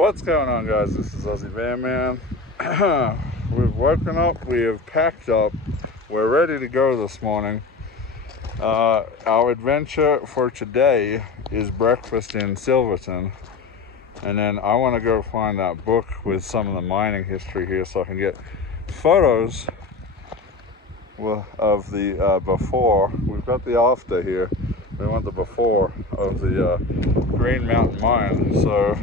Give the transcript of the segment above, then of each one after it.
What's going on, guys? This is Aussie Van Man. We've woken up, we have packed up, we're ready to go this morning. Our adventure for today is breakfast in Silverton, and then I want to go find that book with some of the mining history here so I can get photos of the before. We've got the after here. We want the before of the Green Mountain Mine, so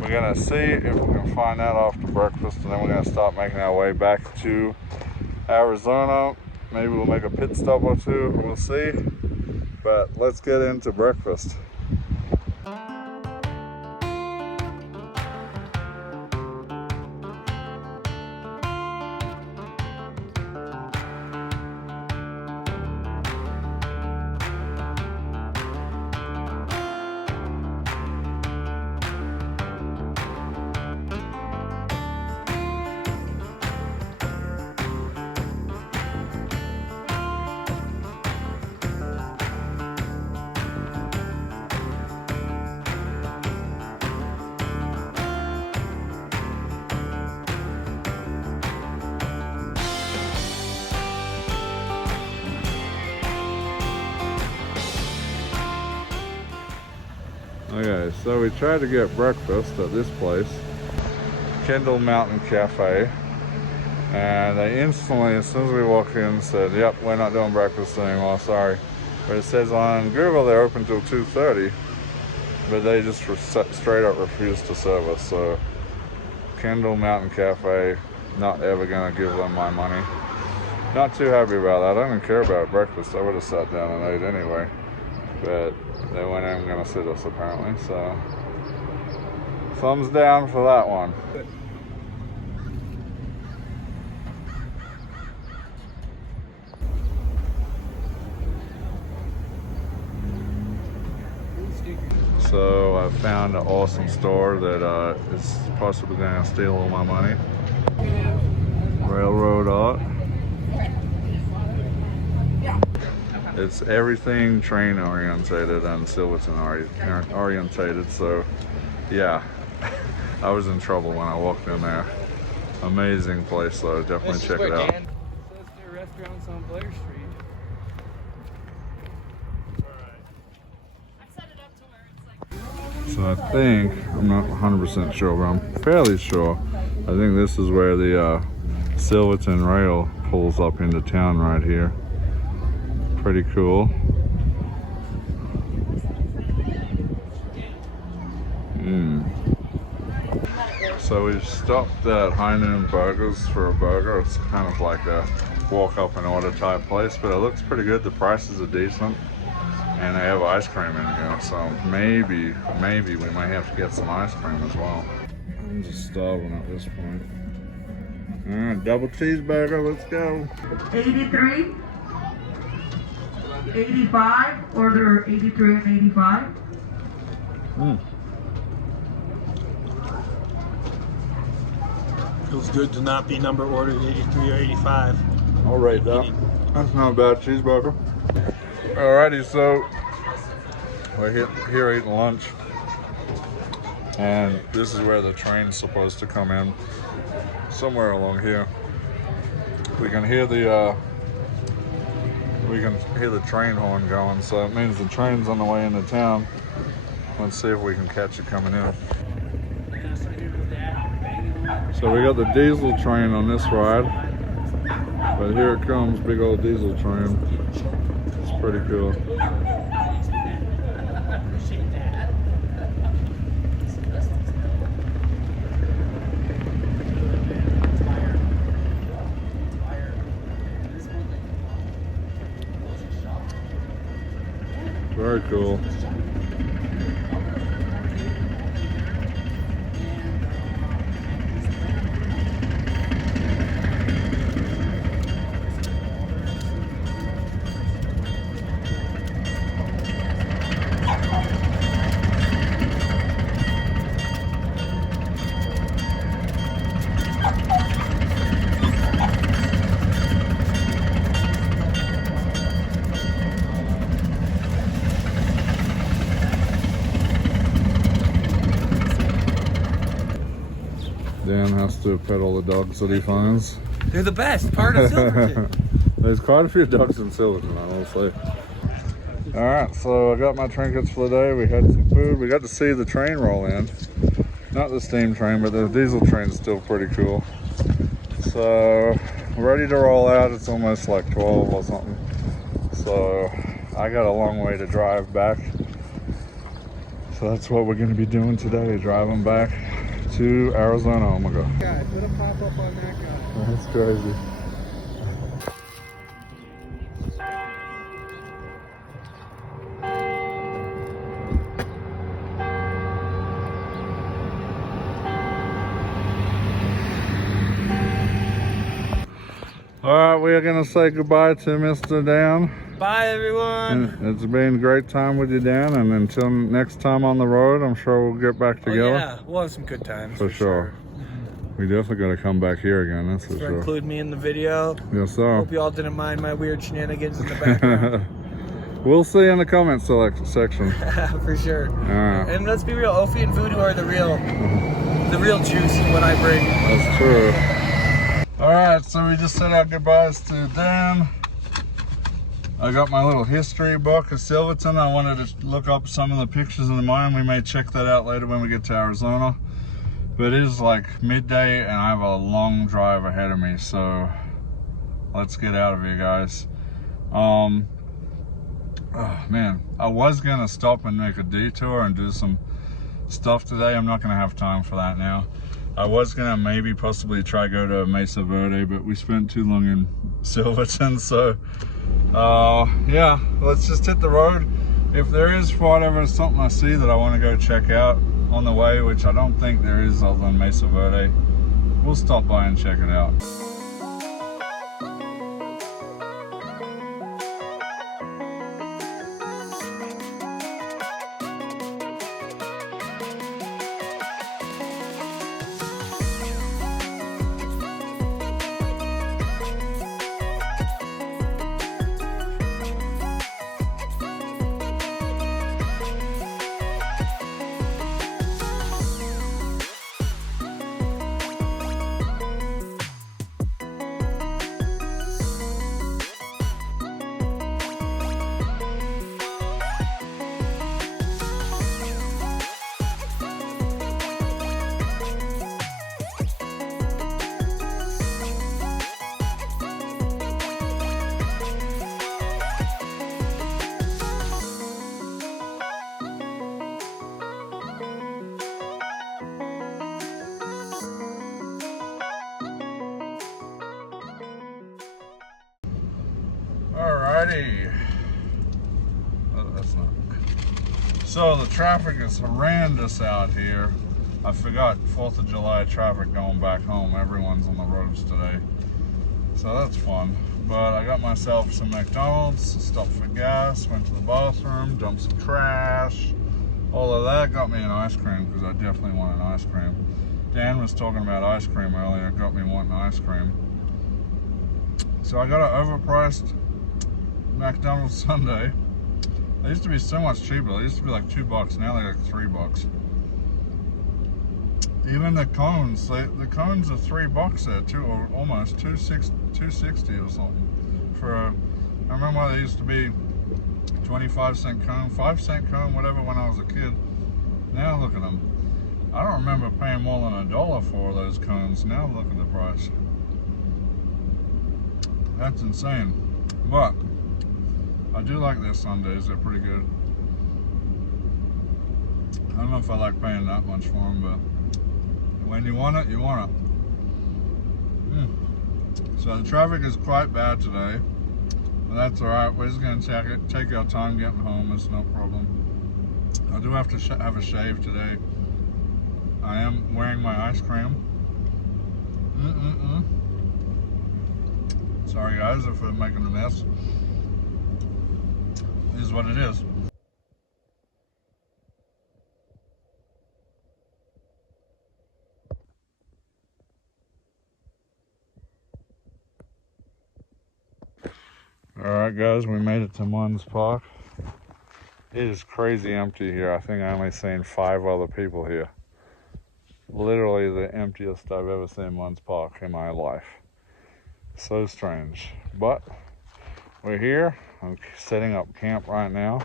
we're gonna see if we can find that after breakfast, and then we're gonna start making our way back to Arizona. Maybe we'll make a pit stop or two, we'll see. But let's get into breakfast. Okay, so we tried to get breakfast at this place, Kendall Mountain Cafe, and they instantly, as soon as we walked in, said, yep, we're not doing breakfast anymore, sorry. But it says on Google they're open till 2:30, but they just straight up refused to serve us. So Kendall Mountain Cafe, not ever gonna give them my money. Not too happy about that. I don't even care about breakfast. I would have sat down and ate anyway, but they weren't even gonna sit us apparently, so thumbs down for that one. So I found an awesome store that is possibly gonna steal all my money. Railroad art. It's everything train orientated and Silverton orientated, so yeah, I was in trouble when I walked in there. Amazing place though, definitely check it out. Dan says there are restaurants on Blair Street. So I think, I'm not 100% sure, but I'm fairly sure, I think this is where the Silverton rail pulls up into town right here. Pretty cool. So we stopped at High Noon Burgers for a burger. It's kind of like a walk up and order type place, but it looks pretty good. The prices are decent, and they have ice cream in here. So maybe we might have to get some ice cream as well. I'm just starving at this point. All right, double cheeseburger. Let's go. 83. 85, order 83 and 85. Feels good to not be number ordered 83 or 85. I'll rate that. That's not a bad cheeseburger. Alrighty, so we're here eating lunch, and this is where the train's supposed to come in, somewhere along here. We can hear the train horn going, so it means the train's on the way into town. Let's see if we can catch it coming in. So we got the diesel train on this ride, but here it comes, big old diesel train. It's pretty cool. Very cool. Dan has to pet all the dogs that he finds. They're the best part of Silverton. There's quite a few dogs in Silverton, I will say. Alright, so I got my trinkets for the day. We had some food. We got to see the train roll in. Not the steam train, but the diesel train's still pretty cool. So, ready to roll out. It's almost like 12 or something. So, I got a long way to drive back. So that's what we're going to be doing today, driving back to Arizona. Oh my god. Guys, put a pop up on that guy. That's crazy. Alright, we are going to say goodbye to Mr. Dan. Bye, everyone. And it's been a great time with you, Dan, and until next time on the road, I'm sure we'll get back together. Oh, yeah, we'll have some good times. For sure. We definitely got to come back here again, that's for sure. Include me in the video. Yes, sir. Hope you all didn't mind my weird shenanigans in the background. We'll see in the comments section. For sure. Alright. And let's be real, Ophi and Voodoo are the real juice in what I bring. That's true. Alright, so we just said our goodbyes to Dan. I got my little history book of Silverton. I wanted to look up some of the pictures in the mine. We may check that out later when we get to Arizona. But it is like midday and I have a long drive ahead of me, so let's get out of here, guys. Oh man, I was gonna stop and make a detour and do some stuff today. I'm not gonna have time for that now. I was gonna maybe possibly try go to Mesa Verde, but we spent too long in Silverton, so yeah, let's just hit the road. If there is, for whatever, something I see that I want to go check out on the way, which I don't think there is other than Mesa Verde, we'll stop by and check it out. Alrighty. Oh, that's not. So the traffic is horrendous out here. I forgot 4th of July traffic going back home. Everyone's on the roads today. So that's fun. But I got myself some McDonald's, stopped for gas, went to the bathroom, dumped some trash. All of that got me an ice cream because I definitely want an ice cream. Dan was talking about ice cream earlier, got me wanting ice cream. So I got an overpriced McDonald's sundae. They used to be so much cheaper. They used to be like $2, now they're like $3. Even the cones, the cones are $3 there too, or almost $2.60 or something. I remember they used to be 25-cent cone, 5-cent cone, whatever when I was a kid. Now look at them. I don't remember paying more than $1 for those cones. Now look at the price. That's insane. But I do like their sundaes, they're pretty good. I don't know if I like paying that much for them, but when you want it, you want it. So the traffic is quite bad today, but that's alright. We're just going to take our time getting home, it's no problem. I do have to have a shave today. I am wearing my ice cream. Sorry guys if we're making a mess. It is what it is. Alright guys, we made it to Munns Park. It is crazy empty here. I think I only seen 5 other people here. literally the emptiest I've ever seen one's park in my life. So strange. But we're here. I'm setting up camp right now.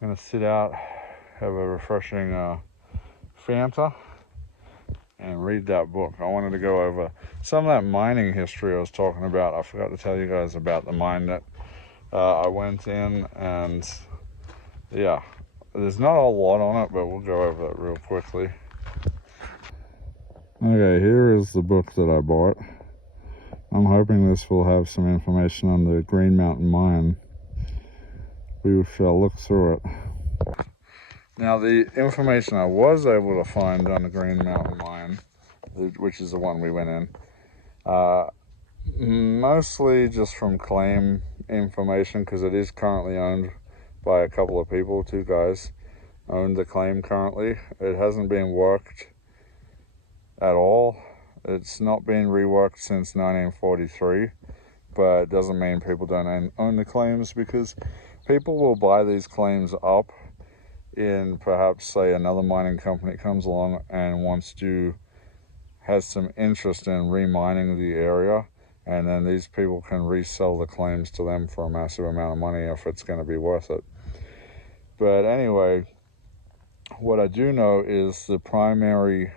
I'm gonna sit out, have a refreshing Fanta, and read that book. I wanted to go over some of that mining history I was talking about. I forgot to tell you guys about the mine that I went in, and yeah, there's not a lot on it, but we'll go over it real quickly. Okay, here is the book that I bought. I'm hoping this will have some information on the Green Mountain Mine. We shall look through it. Now, the information I was able to find on the Green Mountain Mine, which is the one we went in, mostly just from claim information, because it is currently owned by a couple of people. Two guys own the claim currently. It hasn't been worked at all. It's not been reworked since 1943, but it doesn't mean people don't own the claims, because people will buy these claims up in, perhaps, say, another mining company comes along and has some interest in remining the area, and then these people can resell the claims to them for a massive amount of money if it's going to be worth it. But anyway, what I do know is the primary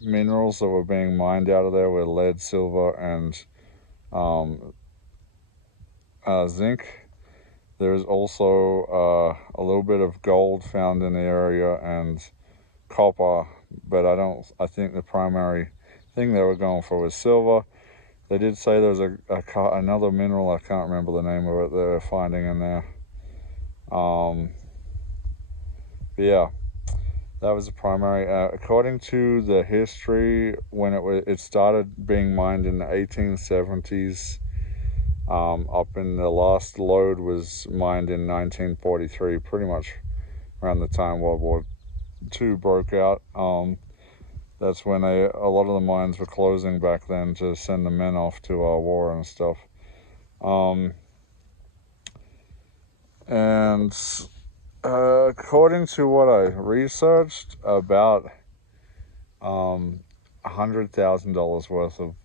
minerals that were being mined out of there were lead, silver, and zinc. There's also a little bit of gold found in the area and copper, but I think the primary thing they were going for was silver. They did say there was another mineral, I can't remember the name of it, they were finding in there. But yeah, that was the primary. According to the history, when it started being mined in the 1870s, up in the last lode was mined in 1943, pretty much around the time World War II broke out. That's when a lot of the mines were closing back then to send the men off to war and stuff. And according to what I researched, about $100,000 worth of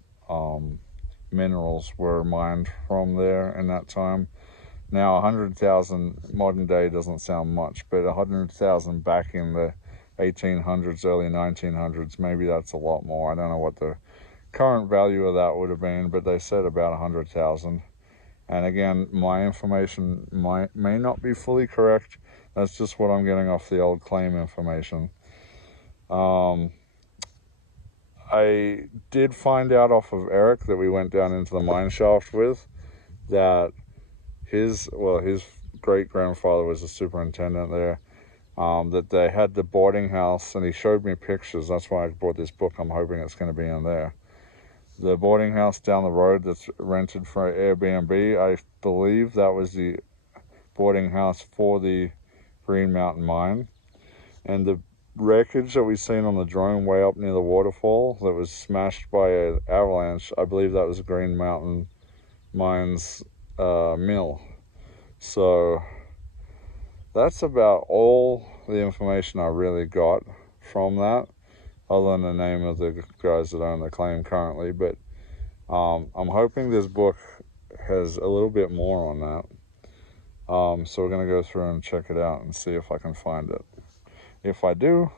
minerals were mined from there in that time. Now, 100,000 modern day doesn't sound much, but 100,000 back in the 1800s, early 1900s, maybe that's a lot more. I don't know what the current value of that would have been, but they said about 100,000. And again, my information may not be fully correct. That's just what I'm getting off the old claim information. I did find out off of Eric that we went down into the mine shaft with, that his great-grandfather was a superintendent there, that they had the boarding house, and he showed me pictures. That's why I bought this book. I'm hoping it's going to be in there. The boarding house down the road that's rented for Airbnb, I believe that was the boarding house for the Green Mountain Mine. And the wreckage that we've seen on the drone way up near the waterfall that was smashed by an avalanche, I believe that was Green Mountain Mine's mill. So that's about all the information I really got from that, other than the name of the guys that own the claim currently. But I'm hoping this book has a little bit more on that. So we're going to go through and check it out and see if I can find it. If I do,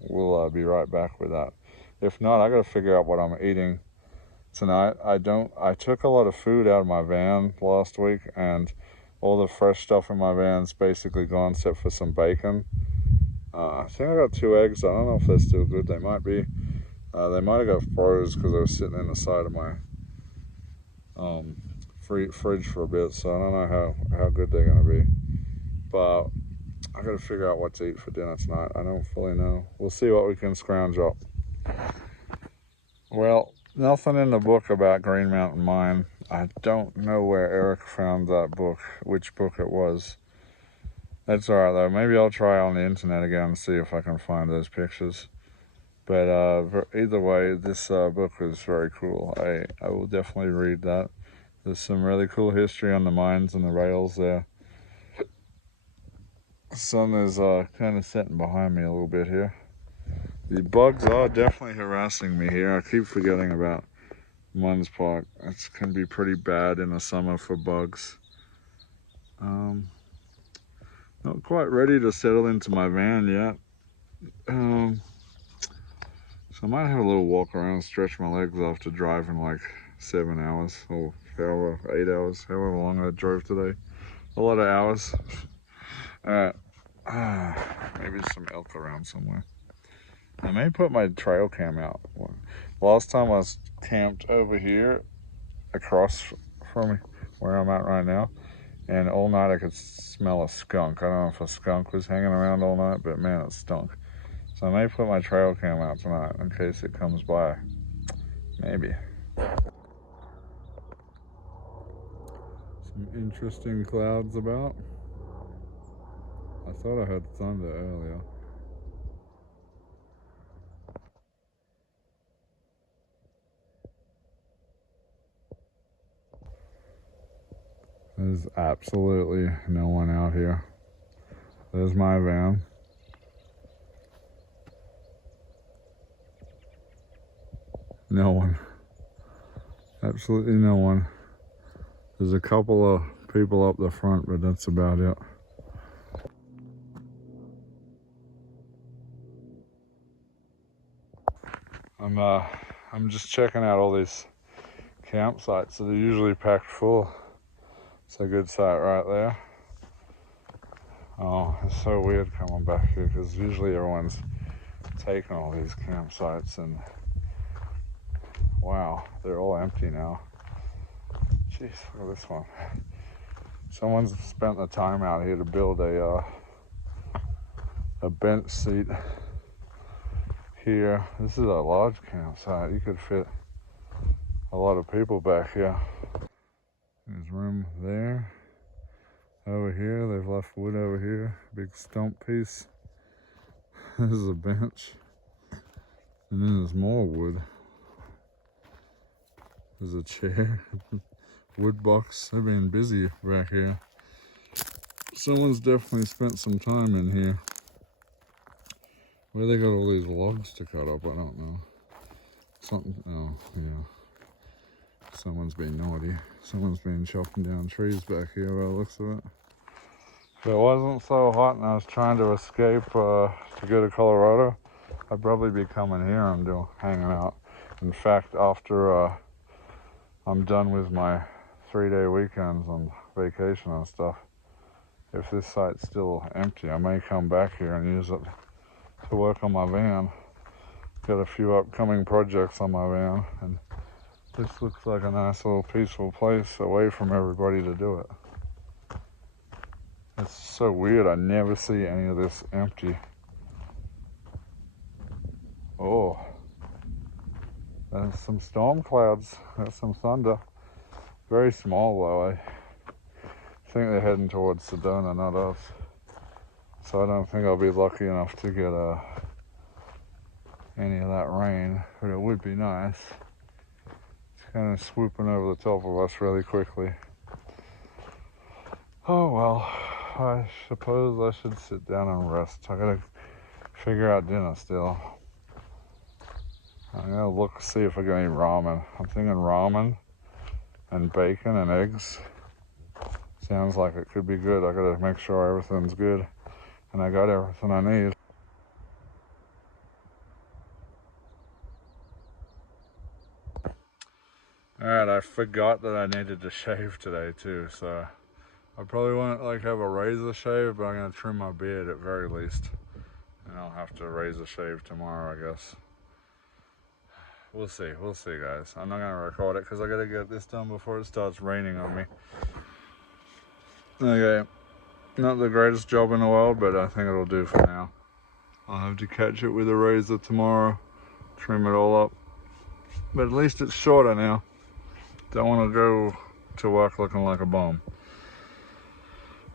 we'll be right back with that. If not, I got to figure out what I'm eating tonight. I took a lot of food out of my van last week, and all the fresh stuff in my van's basically gone except for some bacon. I think I got 2 eggs. I don't know if they're still good. They might be. They might have got froze because they were sitting in the side of my fridge for a bit, so I don't know how good they're going to be. But I got to figure out what to eat for dinner tonight. I don't fully know. We'll see what we can scrounge up. Well, nothing in the book about Green Mountain Mine. I don't know where Eric found that book, which book it was. That's alright though. Maybe I'll try on the internet again and see if I can find those pictures. But either way, this book is very cool. I will definitely read that. There's some really cool history on the mines and the rails there. sun is kind of setting behind me a little bit here. The bugs are definitely harassing me here. I keep forgetting about Munns Park. It can be pretty bad in the summer for bugs. Not quite ready to settle into my van yet. So I might have a little walk around, stretch my legs after driving like 7 hours or 8 hours, however long I drove today. A lot of hours. Alright, maybe some elk around somewhere. I may put my trail cam out. Last time I was camped over here across from where I'm at right now, and all night I could smell a skunk. I don't know if a skunk was hanging around all night, but man, it stunk. So I may put my trail cam out tonight in case it comes by. Maybe. Some interesting clouds about. I thought I heard thunder earlier. There's absolutely no one out here. There's my van. No one. Absolutely no one. There's a couple of people up the front, but that's about it. I'm just checking out all these campsites that are usually packed full. It's a good site right there. Oh, it's so weird coming back here because usually everyone's taking all these campsites and wow, they're all empty now. Jeez, look at this one. Someone's spent the time out here to build a bench seat here. This is a large campsite. You could fit a lot of people back here. There's room there. Over here, they've left wood over here. Big stump piece. This is a bench. And then there's more wood. There's a chair. Wood box. They've been busy back here. Someone's definitely spent some time in here. Where they got all these logs to cut up, I don't know. Something, oh, yeah. Someone's been naughty. Someone's been chopping down trees back here by the looks of it. If it wasn't so hot and I was trying to escape to go to Colorado, I'd probably be coming here and hanging out. In fact, after I'm done with my 3-day weekends on vacation and stuff, if this site's still empty, I may come back here and use it to work on my van. Got a few upcoming projects on my van, and this looks like a nice little peaceful place away from everybody to do it. It's so weird, I never see any of this empty. Oh, there's some storm clouds, there's some thunder. Very small though. I think they're heading towards Sedona, not us. So I don't think I'll be lucky enough to get any of that rain, but it would be nice. It's kind of swooping over the top of us really quickly. Oh well, I suppose I should sit down and rest. I gotta figure out dinner still. I'm gonna see if I can eat ramen. I'm thinking ramen and bacon and eggs. Sounds like it could be good. I gotta make sure everything's good and I got everything I need. Alright, I forgot that I needed to shave today too, so I probably won't like have a razor shave, but I'm gonna trim my beard at very least. And I'll have to razor shave tomorrow, I guess. We'll see guys. I'm not gonna record it because I gotta get this done before it starts raining on me. Okay, not the greatest job in the world, but I think it'll do for now. I'll have to catch it with a razor tomorrow, trim it all up. But at least it's shorter now. Don't want to go to work looking like a bum.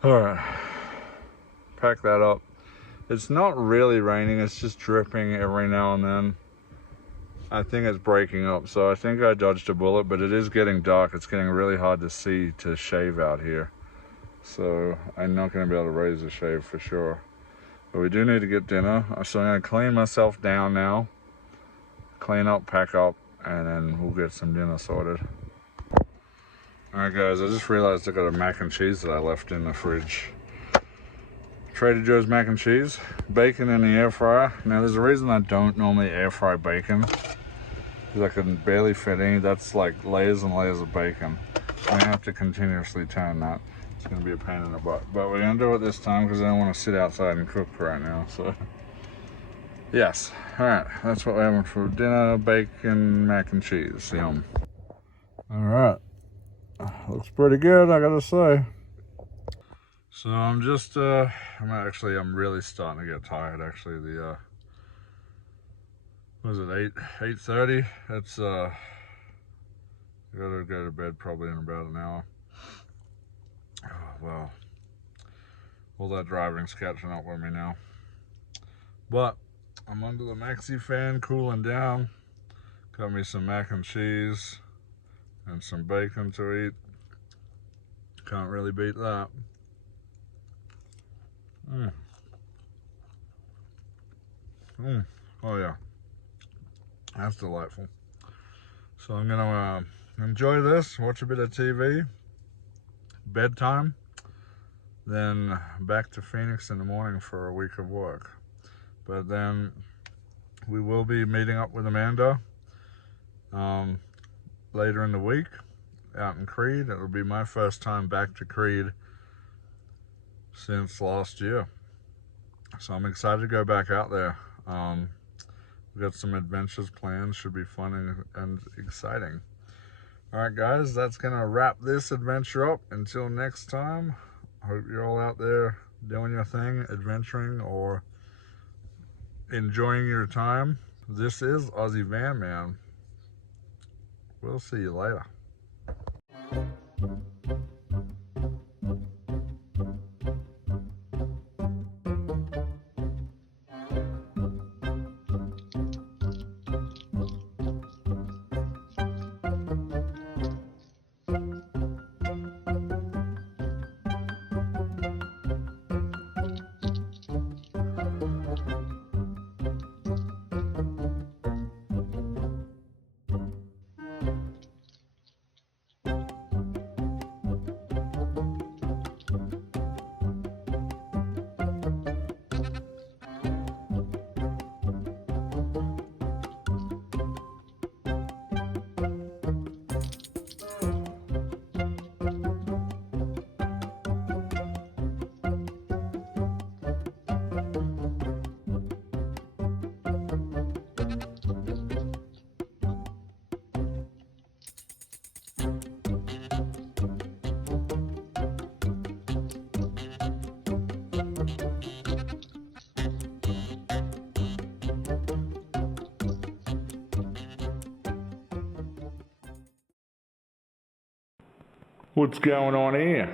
Alright, pack that up. It's not really raining, it's just dripping every now and then. I think it's breaking up, so I think I dodged a bullet, but it is getting dark. It's getting really hard to see to shave out here. so I'm not going to be able to razor shave for sure. But we do need to get dinner, so I'm going to clean myself down now, clean up, pack up, and then we'll get some dinner sorted. Alright guys, I just realized I got a mac and cheese that I left in the fridge. Trader Joe's mac and cheese, bacon in the air fryer. Now there's a reason I don't normally air fry bacon, because I can barely fit any. That's like layers and layers of bacon. I'm gonna have to continuously turn that. It's gonna be a pain in the butt, but we're gonna do it this time because I don't want to sit outside and cook right now. So yes, all right, that's what we're having for dinner: bacon, mac and cheese. Yum. All right, looks pretty good, I gotta say. So I'm just I'm really starting to get tired. Actually, the what is it, 8:30? It's I gotta go to bed probably in about an hour. Oh, well, all that driving's catching up with me now. But I'm under the maxi fan, cooling down. Got me some mac and cheese and some bacon to eat. Can't really beat that. Oh yeah, that's delightful. So I'm gonna enjoy this, watch a bit of TV, bedtime, then back to Phoenix in the morning for a week of work. But then we will be meeting up with Amanda later in the week out in Creed. It will be my first time back to Creed since last year, so I'm excited to go back out there. We've got some adventures planned, should be fun and exciting. All right guys, that's gonna wrap this adventure up. Until next time, hope you're all out there doing your thing, adventuring or enjoying your time. This is Aussie Van Man. We'll see you later. What's going on here?